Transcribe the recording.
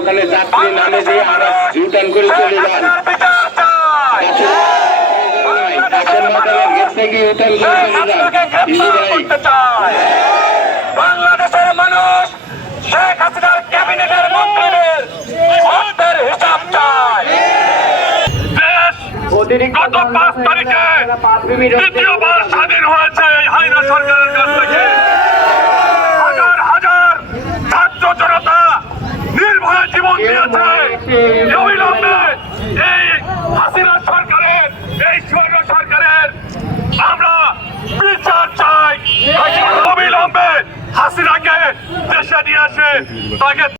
ওখানে যাত্রী নামে দিয়ে আর ইউটার্ন করে চলে যান। গেট থেকে ইউটার্ন করে চলে যান। বাংলাদেশের মানুষ শেখ হাসিনার ক্যাবিনেটের মন্ত্রীদের হত্যার হিসাব চায়। গত 5 তারিখে দ্বিতীয়বার স্বাধীন হয়েছে এই হাইনা সরকারের কাছ থেকে। হাজার হাজার ছাত্র জনতা নির্ভয়ে জীবন দিয়েছে। অবিলম্বে এই হাসিনা সরকারের, এই স্বৈর সরকারের আমরা বিচার চাই। অবিলম্বে হাসিনাকে দেশে নিয়ে আসে তাকে